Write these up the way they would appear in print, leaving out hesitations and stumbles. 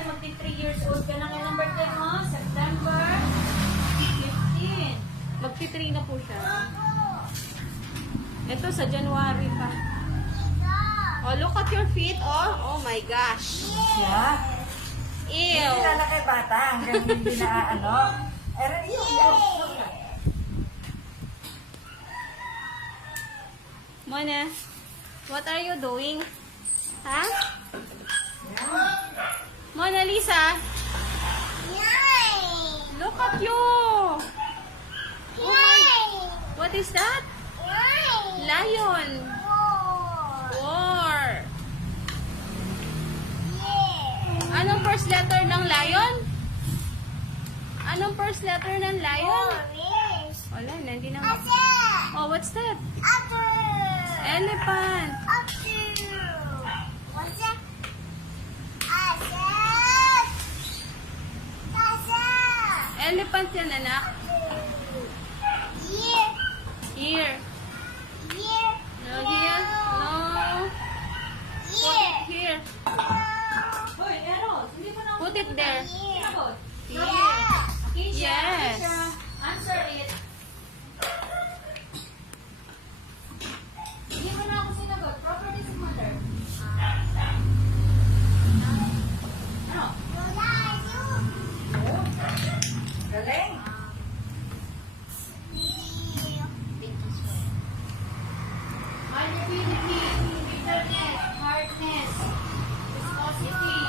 Magti 3 years old ka na. Kailang birthday mo? September 15. Magti 3 na po siya. Ito sa January pa. Oh, look at your feet. Oh my gosh. Yeah. Ew. Hindi lalaki bata hanggang hindi na ano. Mona, what are you doing? Ha? Mona Lisa? Look at you! Oh my, what is that? Lion! War! Anong first letter ng lion? Anong first letter ng lion? Wala, hindi na. Oh, what's that? Elephant. Elephant yan, anak. Here. No, here. No. Put it here. Put it there. Here. Yes. Answer it. Hindi mo na ako sinagot. Properties of mother. Ano? Galing. Malleability, bitterness, hardness, viscosity,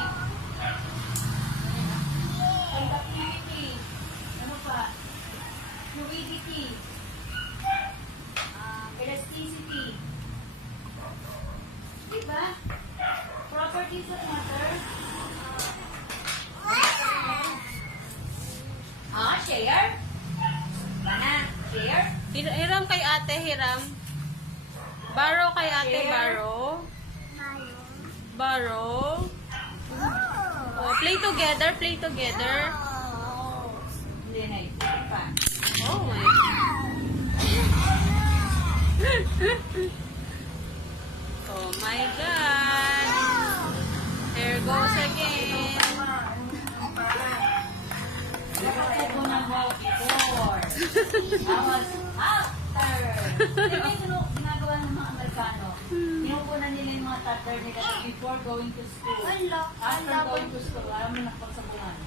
conductivity, ano pa? Fluidity, elasticity. Diba? Properties of matter. Share? Bana, share? Hiram kay ate, hiram. Borrow kay ate, borrow. Borrow. Oh, play together, play together. Hindi na ito. Pa. Oh my. Oh my God. There goes again. Nakatubo ng walk before. I was after. Diba yung ginagawa ng mga Amerikano? Pinupunan nila yung mga toddler nila before going to school. After going to school, alam mo nakapagsabunan.